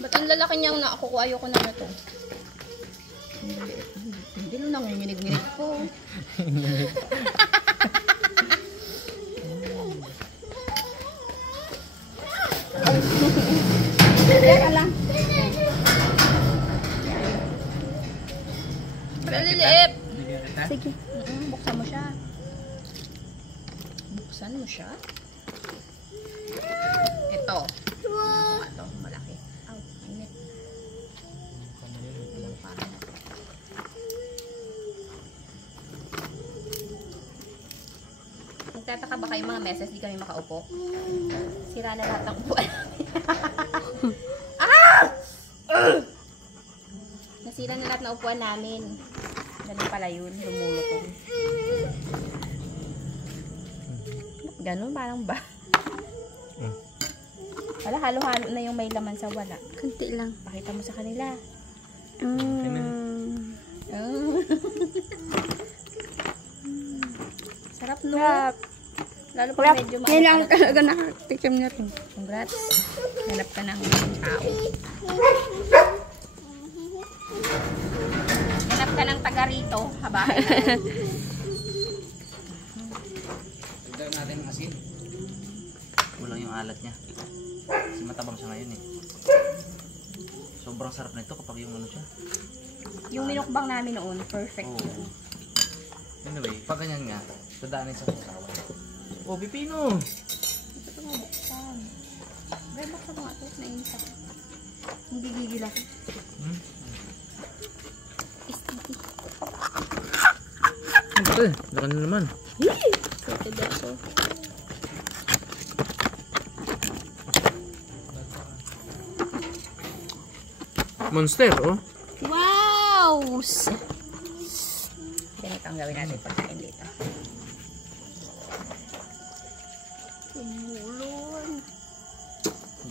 Ba't ang lalaki niyang nakakuha? Ayoko na na to. Hindi nung nanginginig-nginig po. Teka lang. Maliliit. Sige. Buksan mo siya. Buksan mo siya. Ito. Ito, malaki. Aw, init. Nagtataka ba kayo mga meses di kami makaupo? Sira na lahat ng upuan. Nasira na lahat ng upuan namin. Ganun pala yun, lumulutong. Ganun, parang ba? Wala, halo-halo na yung may laman sa wala. Kunti lang. Pakita mo sa kanila. Sarap, no? Sarap. Lalo pag medyo maano. Yan lang talaga nakatikim na rin. Congrats. Hanap ka ng tao. Hanap ka ng taga rito. Habahin na. Tignan natin ang asin. Kulang yung alat niya. Kasi matabang siya ngayon eh. Sobrang sarap nito kapag yung ano siya. Yung minukbang namin noon, perfect. Oo. Anyway, pag ganyan nga, dadaanin sa sasawan. Oh, pipino! Ito ito nga buksan. Gaya buksan mo nga ito. Nainis ako. Hindi gigil ako. Istiti. Ito eh, laki na naman. Yee! Sorted ako. Monster, oh. Wow! Ganito ang gawin natin pagkain dito. Tumulon.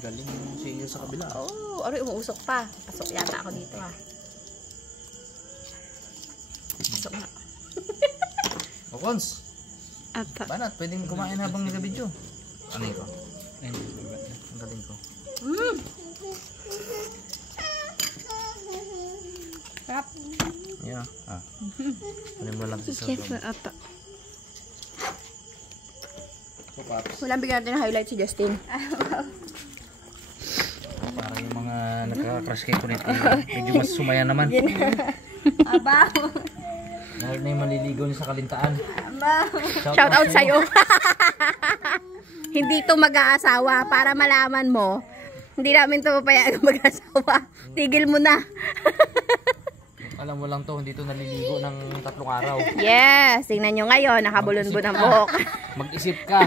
Galing yung siya sa kabila. Oh, aroy, umuusok pa. Pasok yata ako dito ah. Pasok na. O, Cons. Ata. Banat, pwedeng kumain habang nag-video. Ano ko? Ang galing ko. Sarap. Yeah. Ano mo lang sa Chef na ata. So, paps. Walang bigyan natin ng highlight si Justin. Parang yung mga nagka-crush kay Kunit. Medyo mas sumaya naman. Aba. Lalo na yung maliligaw niya sa kalintaan. Shout out sa'yo. Hindi to mag-aasawa. Para malaman mo, hindi namin to papayagan mag-aasawa. Tigil mo na. Alam mo lang to, hindi to naliligo ng 3 araw. Yes, tingnan nyo ngayon, nakabulunbon ang buhok. Mag-isip ka.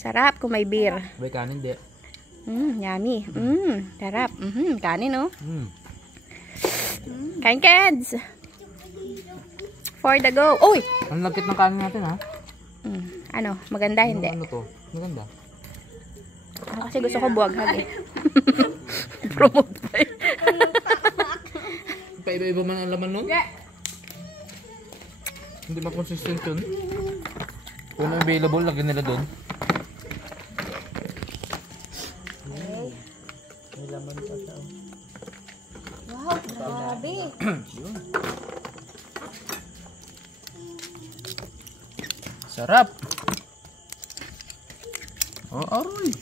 Sarap kung may beer. May kanin, di. Yummy. Sarap. Kanin, no? Kain, kids. For the go. Uy! Ang lagkit ng kanin natin, ha? Ano? Maganda, hindi? Ano to? Maganda. Kasi gusto ko buwaghag eh. Promote pa eh. Paiba-iba man ang laman nun? Yeah. Hindi ba consistent yun? Kung available, lagyan nila doon. May laman pa siya. Wow, grabe. Sarap! Oh, aroy!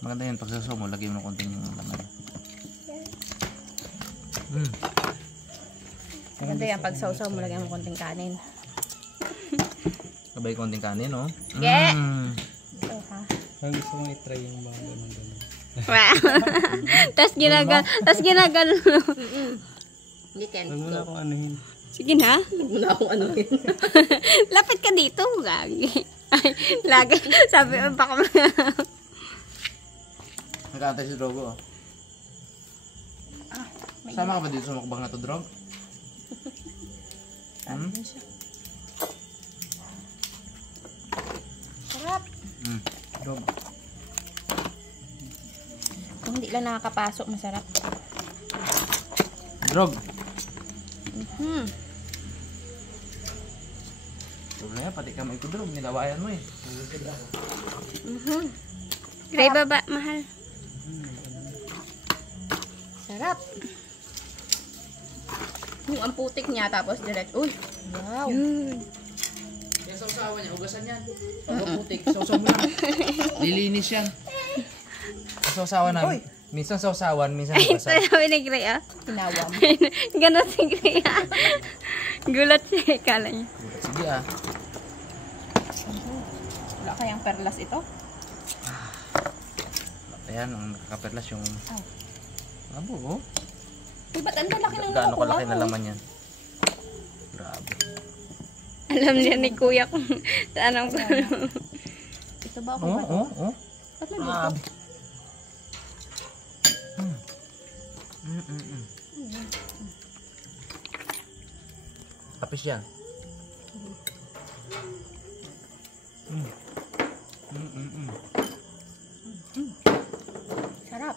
Maganda yan, pag sasaw mo, lagyan mo ng konting laman. Maganda yan, pag sausaw mo, lagyan mo konting kanin. Sabay konting kanin, no? Yeah! Ito, ha? Ang gusto mong i-try yung mga ganun-ganun. Tapos ginagano. Hindi, Ken. Huwag mo na akong anuhin. Sige na. Huwag mo na akong anuhin. Lapit ka dito. Lagi. Ay, lagi. Sabi, baka Nag-aantay si Drogo, oh. Sama ka ba dito sa mukbang na to, Drog? Sarap. Drog. Kung hindi lang nakakapasok, masarap. Drog. Problema, pati kamay ko drog, nilawayan mo eh. Gray baba, mahal. Sarap. Yung ang putik niya tapos direct. Uy. Wow. Yun. Yan sa usawa niya, ugasan yan. Pag putik, sausaw mo lang. Lilinis yan. Sa usawa namin. Minsan sa usawan, minsan Ito ugasan. sabi ni Gray, ah. Tinawam. Ganon si Gray, ah. Gulat siya, kala niya. Sige ah. Wala kayang perlas ito? Ayan, ang nakakaperlas yung... Ay. Abo, oh. Uy, ba't ang lalaki ng Gaano nakukuha kalaki mo? na laman yan. Grabe. Alam niya ni Kuya kung saan ang Ito ba ako Oo, ba? oo, oo. Ba't may buto? Grabe. Tapos yan. Sarap.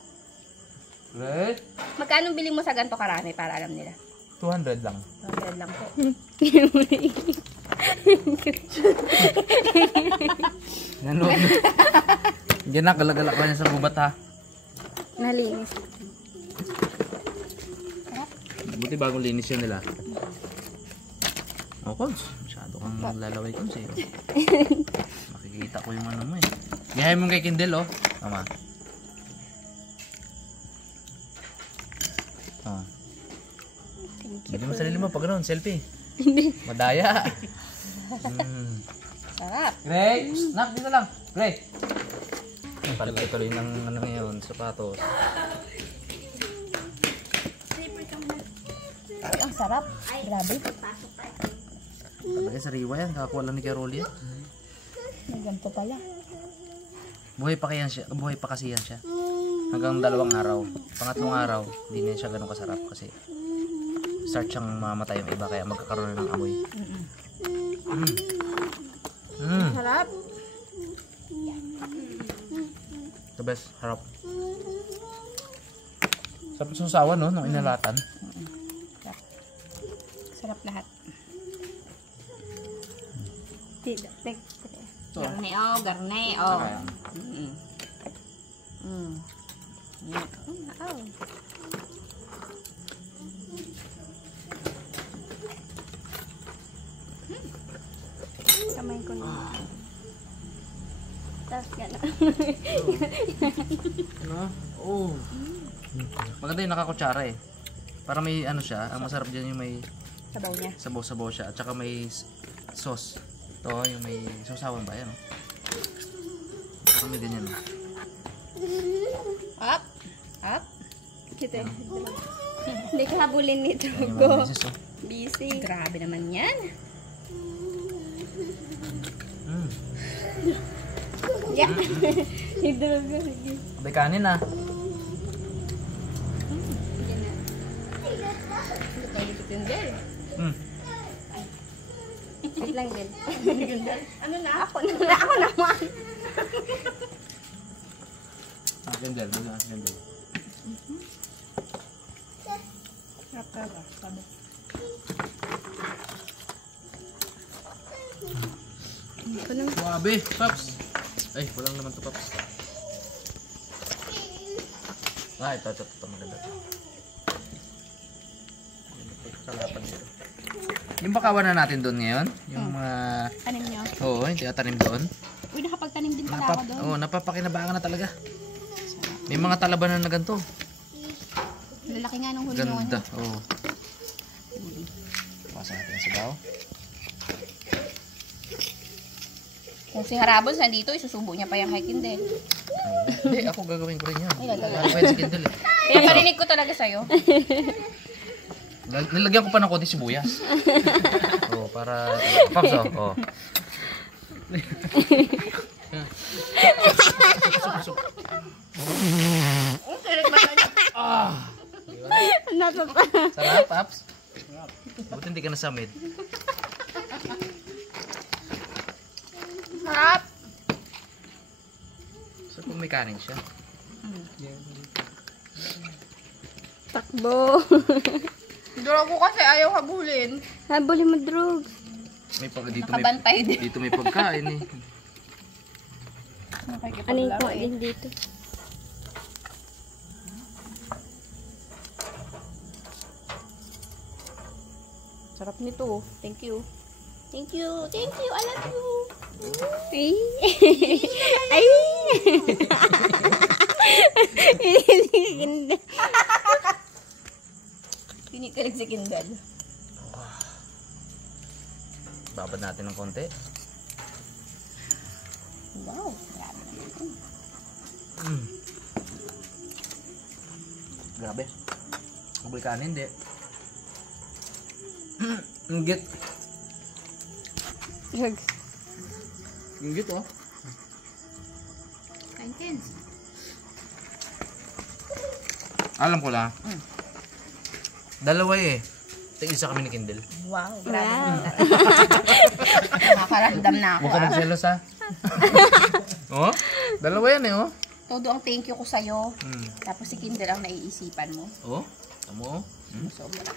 Right? Magkano bili mo sa ganito karami para alam nila? 200 lang. 100 lang po. Nanood. Yan na, galak-galak ka niya sa gubat ha. nalinis. Buti bagong linis yun nila. Oh, Cons. Masyado kang lalaway, Cons eh. Makikita ko yung ano mo eh. Gahay mo kay Kindle oh. Tama. Oh. Hindi mo sarili mo pag gano'n, selfie. Madaya. Sarap. Gray, nak dito lang. Gray. Palit ko tuloy ng ano ngayon, sapatos. Ay, ang sarap. Grabe. Talaga sariwa yan, kakakuha lang ni Carol yan. May ganito pala. Buhay pa kasi yan siya. Hanggang 2 araw. Pangatlong araw, hindi na siya ganun kasarap kasi start siyang mamatay yung iba kaya magkakaroon na ng amoy. Sarap. The best, harap. Sarap sa usawa no, nung inalatan. Sarap lahat. Garne, oh, garne, oh. Kamay ko na. Tapos gano'n. Ano? Oh. Maganda yung nakakutsara eh. Para may ano siya, ang masarap dyan yung may Sabaw niya. sabaw-sabaw siya at saka may sauce. Ito yung may sausawan ba yan oh. Parang may ganyan oh. Up. Up. Kita. Hindi ka habulin nito. Yung Go. mga beses oh. Busy. Grabe naman yan. Yeah. Hidrog ko. Sige. Abay kanin ah. Wait lang din. Ano na? Ako naman. Gandel, gandel. Sarap talaga. Sabi. Suabe, Paps. Ay, walang naman to, Paps. Ah, ito maganda. Kalapan dito. Yung bakawan na natin doon ngayon, yung mga... Tanim niyo. Oo, yung tinatanim doon. Uy, nakapagtanim din pala ako doon. Oo, napapakinabangan na talaga. May mga talaban na ganito. Lalaki nga nung huli nyo. Ganda, oo. Pasan natin sa sabaw. Kung si Harabos nandito, isusubo niya pa yung kay Kindle. Hindi, ako gagawin ko rin yan. Ay, gagawin. Gagawin si Kindle eh. Kaya parinig ko talaga sa'yo. Nilagyan ko pa ng konti sibuyas. Oo, para... Pops, oh. Sarap, Pops. Buti hindi ka nasamid. Harap! So, kung may kanin siya. Takbo. Duro ko kasi ayaw habulin. Habulin mo, drugs. May pag dito Nakabantay din. dito may pagkain eh. Ano yung kuha din dito? Sarap nito. Thank you. Thank you. Thank you. I love you. Ay! Ay! Ganda. Pinikalig si Kindle. Babad natin ng konti. Wow. Grabe naman. Grabe. Amoy kanin, hindi. Inggit. Inggit, oh. Intense. Alam ko lang. Dalawa eh. Tig-isa kami ni Kindle. Wow. Grabe. Nakakaramdam na ako. Huwag ka magselos, ha? Oh? Dalawa yan eh, oh. Todo ang thank you ko sa'yo. Hmm. Tapos si Kindle ang naiisipan mo. Oh? Tamo, oh. Sobra.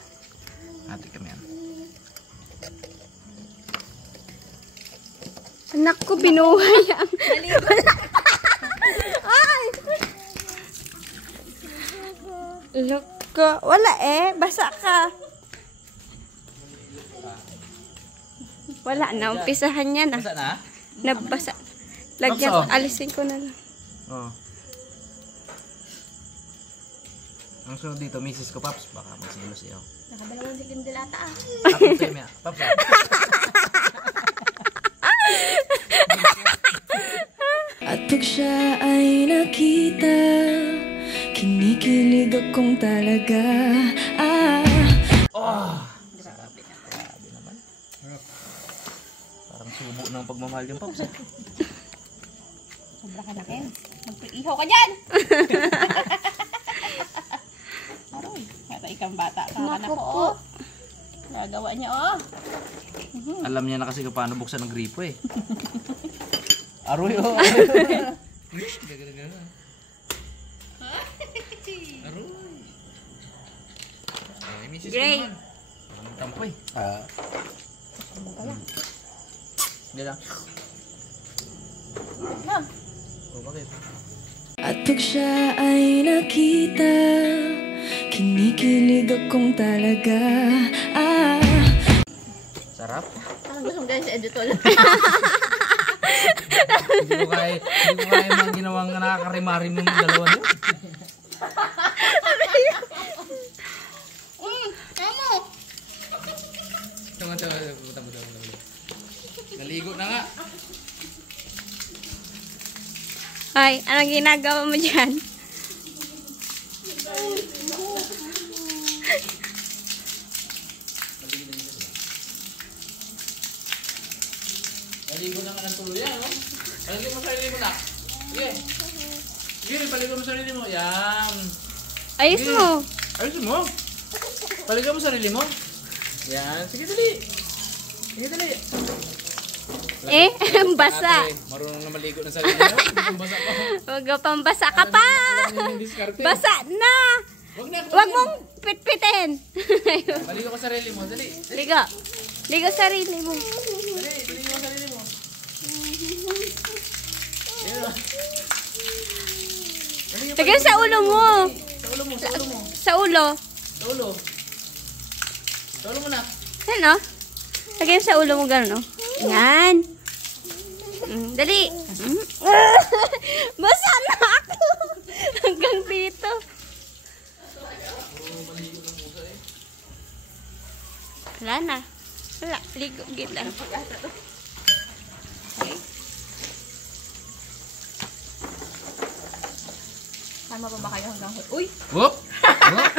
Hati kami yan. Anak ko, binuhay ang... Ay! Loko. Wala eh. Basa ka. Wala na. Umpisahan niya na. Basta na? Nabasa. Lagyan. Bakso. Alisin ko na lang. Oo. Ang sunod dito, misis ko, Paps. Baka magsigalos iyo. Nakadalawang si Kindle ata ah. Paps, tayo miya. Paps, oh. At pag siya ay nakita, kinikilig akong talaga. Grabe naman. Parang subo ng pagmamahal yung Paps. Sobra ka na, Ken. Magpiihaw ka dyan! Aroy, bata ikang bata. Kakanak ko, oh. Nagawa niya, oh. Alam niya na kasi kung paano buksan ng gripo eh. Aroy, oh. Aroy. Ay, misis ko Great. naman. Magtampo eh. Hindi lang. Ma'am. Oh, bakit? At pag siya ay nakita, kinikilig akong talaga. Sarap. Parang gusto mong gawin sa editor. Hindi ko kaya mga ginawang nakakarimarin yung dalawa doon. Tama! Tama. Naligo na nga. Ay, anong ginagawa mo dyan? Naligo na nga ng tuloy yan, no? Paligo mo sarili mo na. Sige. Sige, paligo mo sarili mo. Yan. Ayos mo. Ayos mo. Paligo mo sarili mo. Yan. Sige, dali. Sige, dali. Eh, basa. Ate, marunong na maligo ng sarili mo. Hindi basa pa. Huwag ka pang basa ka pa. Yung diskarte. Basa na. Wag na. Huwag mong pitpitin. Maligo ka sarili mo. Dali. Ligo. Ligo sarili mo. Dali. Maligo ka sarili mo. Ayun, oh. Maligo ka Lagyan sa ulo mo. Sa ulo mo. Sa ulo mo. Sa ulo. Sa ulo. Sa ulo mo na. Ano? Lagyan sa ulo mo gano'n, no? Yan. Dali. Basa na ako. Hanggang dito. Wala na. Wala. Ligo gila. Tama pa ba kayo hanggang Uy! Whoop! Whoop!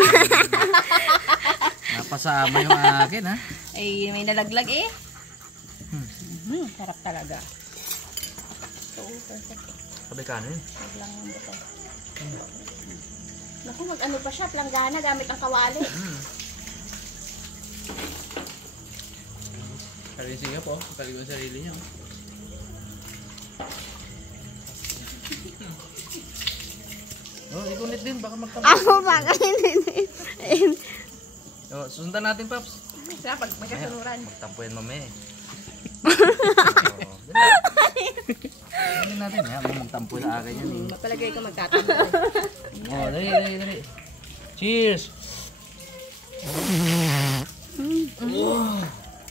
Napasama yung akin, ha? Ay, may nalaglag eh. Sarap talaga. So, perfect. Sabi ka ano yun? Naglang yung buto. Naku, mag-ano pa siya, planggana gamit ang kawali. Sarili siya po. Paligo ang sarili niya. Oh, ikunit din. Baka magtampo. Ako ba? Oh, susundan natin, Paps. Sarap, magkasunuran. Magtampo yan mamaya eh. Dali natin ha. Magtampo sa akin yan eh. Mapalagay ko magtatampo. Oh, dali. Cheers!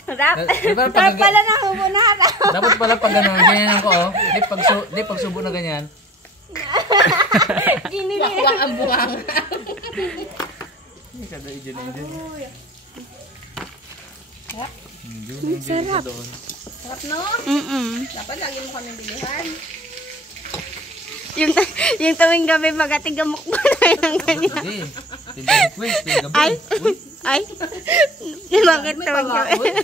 Sarap. Diba, Sarap pala na hubo na harap. dapat pala pag gano'n, ganyan ko oh. Di pag subo na ganyan. Wakwak ang buwang. Hindi ka doon dyan. Sarap. Sarap no? Dapat lagi mo kami bilihan. Yung tuwing gabi magatigamok mo na yung ganyan. Hindi. Tinda request, tinda gabi. Ay. Bakit tuwing gabi? Baon.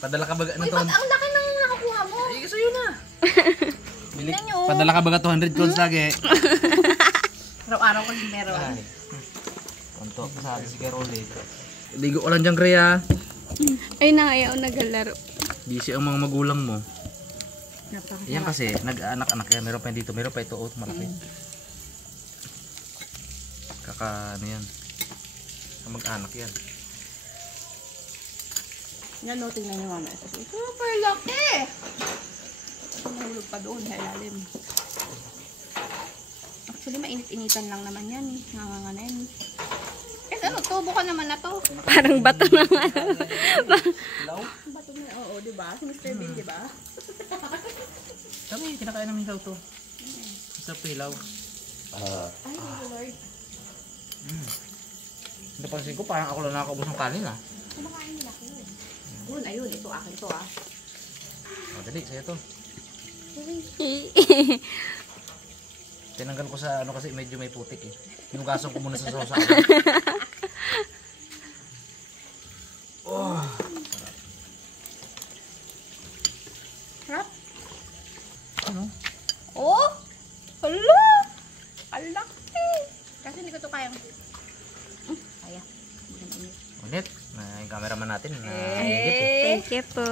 Padala ka baga ng Ba't ang laki nang nakukuha mo? Ay, sa'yo na. Padala ka baga 200 coins lagi. Araw-araw ko din meron. Ay. Konto, sabi si Carol eh. Ligo ko lang dyan, Grea. Ay, ayaw nagalaro. Busy ang mga magulang mo. Napakasarap. Yan kasi, nag-anak-anak yan. Meron pa yan dito, meron pa ito. Oh, malaki. Ano yan. Mag-anak yan. Yan no, tingnan niyo mama. Super laki! Mahulog pa doon sa ilalim. Actually, mainit-initan lang naman yan eh. Nanganganin. Eh, ano to? Buka naman na to. Parang bato na nga. Bato na, oo, diba? Si Mr. Bean, diba? Kami, kinakain namin daw to. Sarap to ilaw. Ay, thank you, Lord. Napansin ko, parang ako lang nakakaubos ng kanin ah. Kumakain nila ko. Yun, ayun. Ito, akin to ah. O, dali, sa'yo to. Tinanggal ko sa ano kasi medyo may putik eh. Hinugasan ko muna sa sosa. Oh. Sarap. Ano? Oh! Hala! Alaki! Kasi hindi ko to kayang... Kaya. Ulit. Yung cameraman natin. Thank you po.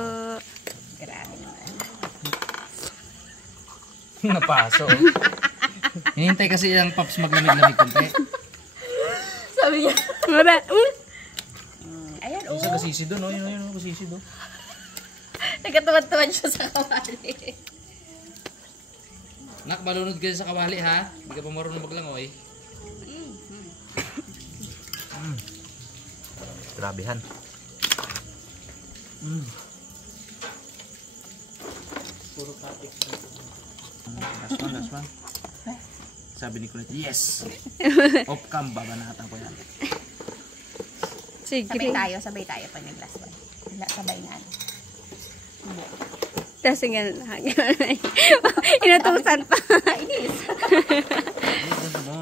Grabe naman. Napaso. Hinihintay kasi yung Pops maglamig-lamig konti. Sabi niya. Mara. Ayan, oh. Isa kasisi doon, no? Yun, kasisi doon. Nagkatuwad-tuwad siya sa kawali. Nak, malunod ka sa kawali ha. Hindi ka pa marunong maglangoy. Grabehan. Puro katik. Last one. Sabi ni Kulit, yes! Off cam, babanatan ko yan. Sige. Sabay tayo pag nag-last one. Sabay na. Kasi nga inutusan pa. Inis. Ano mo?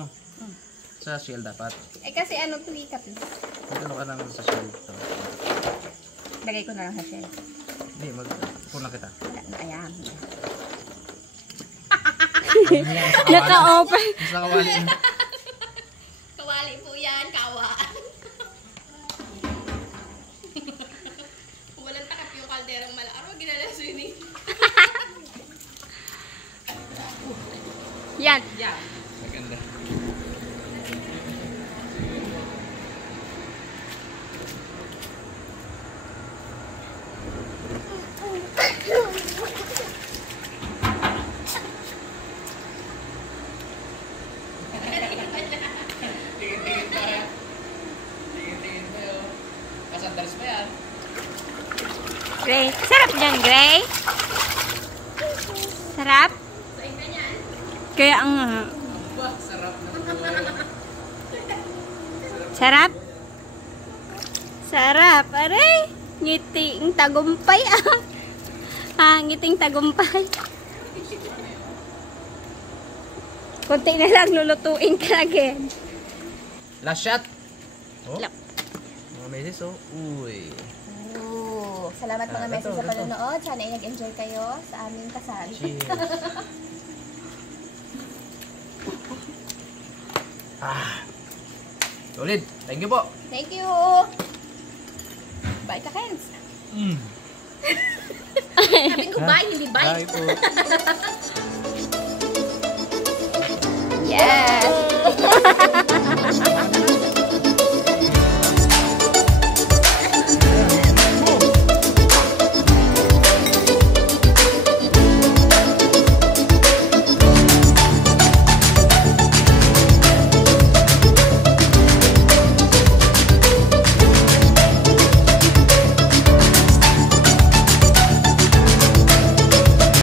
Sa shell dapat. Eh kasi ano, tuwikat. Magkano ka naman sa shell. Lagay ko na lang sa shell. Hindi, magpuna kita. Ayan. Naka-open. Mas nakawali yun. Kawali po yan, kawa. Walang takap yung kalderang malaro. Ginalaso yun eh. Yan. Yeah. Maganda. Gray. Sarap dyan, Gray. Sarap? Kaya ang... Sarap? Sarap. Aray. Ngiting tagumpay ah. Ngiting tagumpay. Kunti na lang lulutuin ka again. Last shot. Oh. Lap. Mga meses, oh. Uy. Salamat mga message sa panonood. Sana ay nag-enjoy kayo sa aming kasal. Cheers. Solid. Thank you po. Thank you! Bye ka, Kens! Sabi ko bye, hindi bye! Bye po. Yes!